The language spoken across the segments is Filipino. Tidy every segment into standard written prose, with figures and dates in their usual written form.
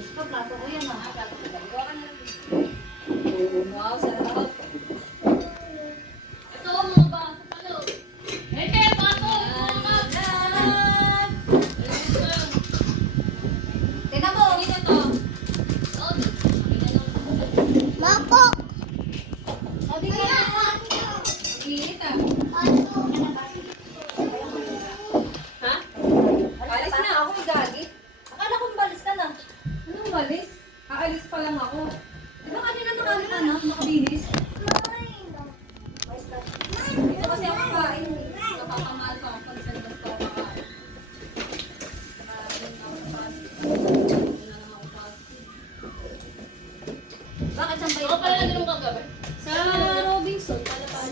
Gusto, plato ko yan ah. Plato ko. Gawa ka na lang. Wow, sarap. Ito mga baso palo. Ete, baso! Mga Vlog! Tingnan mo, ito to. Mapok! Sabi ka na. Init ah. Ha? Alis na ako, gagi. Akala kong balis ka na. Anong balis? Aalis pa lang ako. Di ba kanina nakabihis? Ito kasi ako kain. Napakamahal pa ako pag sa labas ko ako kain. Bakit saan ba Ako pala lang yung kagabi. Sa Robinson.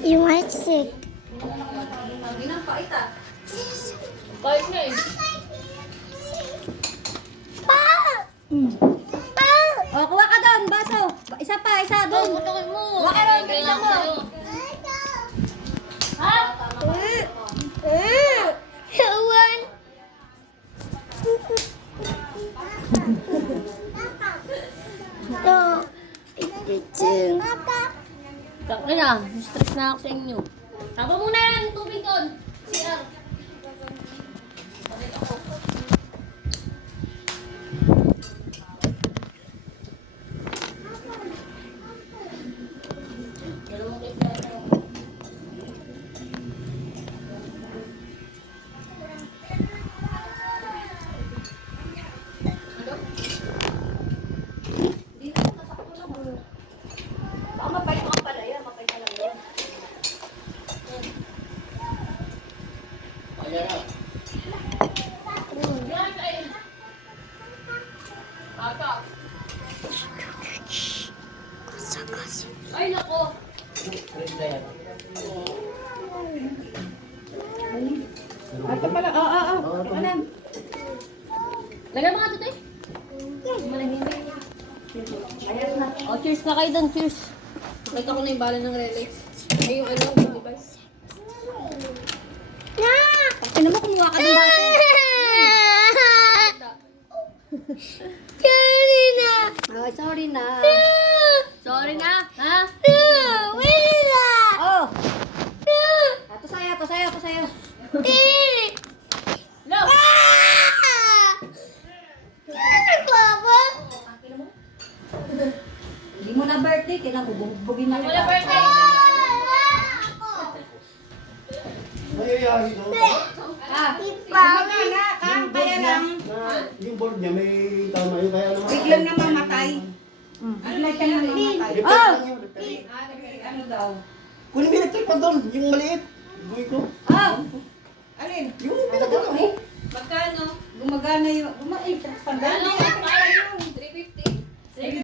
You might sick. Sabi ng pait ah. Kahit na eh. Pa! Pa! O, kuha ka doon, baso. Isa pa, isa doon. Putukin mo. Bakit Kaya ang kailangan mo? sa'yo. Ha? Ewan! No. It's Takli na. Stress na ako sa inyo. Tapa muna yan. Tubig doon. CR. Baka mapait mga palaya, mapait na lang yun. Yan ay. Ata. Ay nako. Ito pala, alam. Lagyan mo nga ito, te. Ayan na. Oh, cheers na kayo doon. Cheers. Nakita ko na yung bala ng Relax. Ay, yung ano, yung device. Ano mo, kumuha ka ng baso. Sorry na! Oh, sorry na. Sorry na. Ha? No! Wala na! Oh! Ito sa'yo, ito sa'yo, ito sa'yo. No. Papa! Hindi mo na birthday, kailangan bubugbugin na Wala kita. birthday. Mayayahin ko. Ah, Kaya lang. Yung board niya may tama yun. Kaya naman. Biglang namamatay. Biglang siya namamatay. Repair lang yun. Repair. Ano daw? Kunin mo yung electric pa doon. Yung maliit. Buhay ko. Alin? Yung pinagkaka mo. Magkano? Gumagana yung... Ay, Ano? Kaya